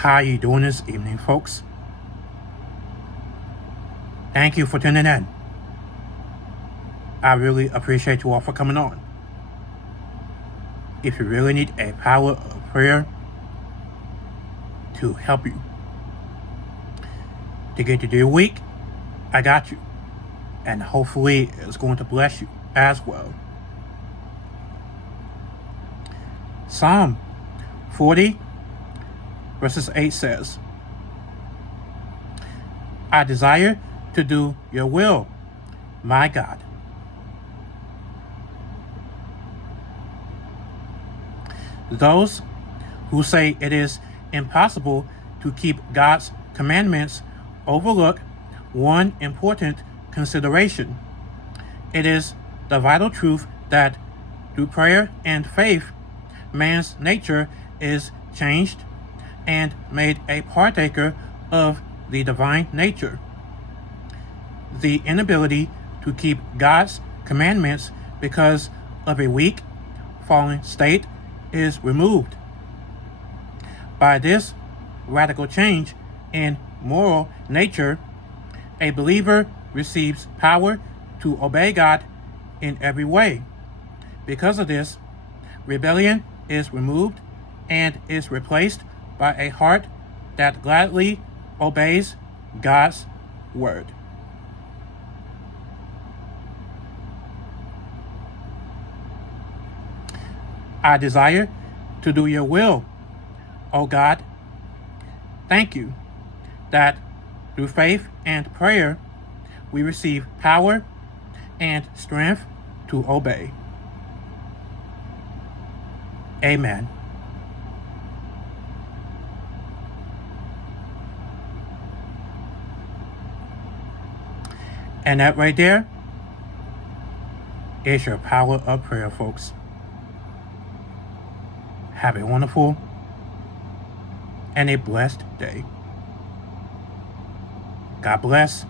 How are you doing this evening, folks? Thank you for tuning in. I really appreciate you all for coming on. If you really need a power of prayer to help you to get through your week, I got you. And hopefully it's going to bless you as well. Psalm 40 verses 8 says, I desire to do your will, my God. Those who say it is impossible to keep God's commandments overlook one important consideration. It is the vital truth that through prayer and faith, man's nature is changed and made a partaker of the divine nature. The inability to keep God's commandments because of a weak, fallen state is removed. By this radical change in moral nature, a believer receives power to obey God in every way. Because of this, rebellion is removed and is replaced by a heart that gladly obeys God's word. I desire to do your will, O God. Thank you that through faith and prayer, we receive power and strength to obey. Amen. And that right there is your power of prayer, folks. Have a wonderful and a blessed day. God bless.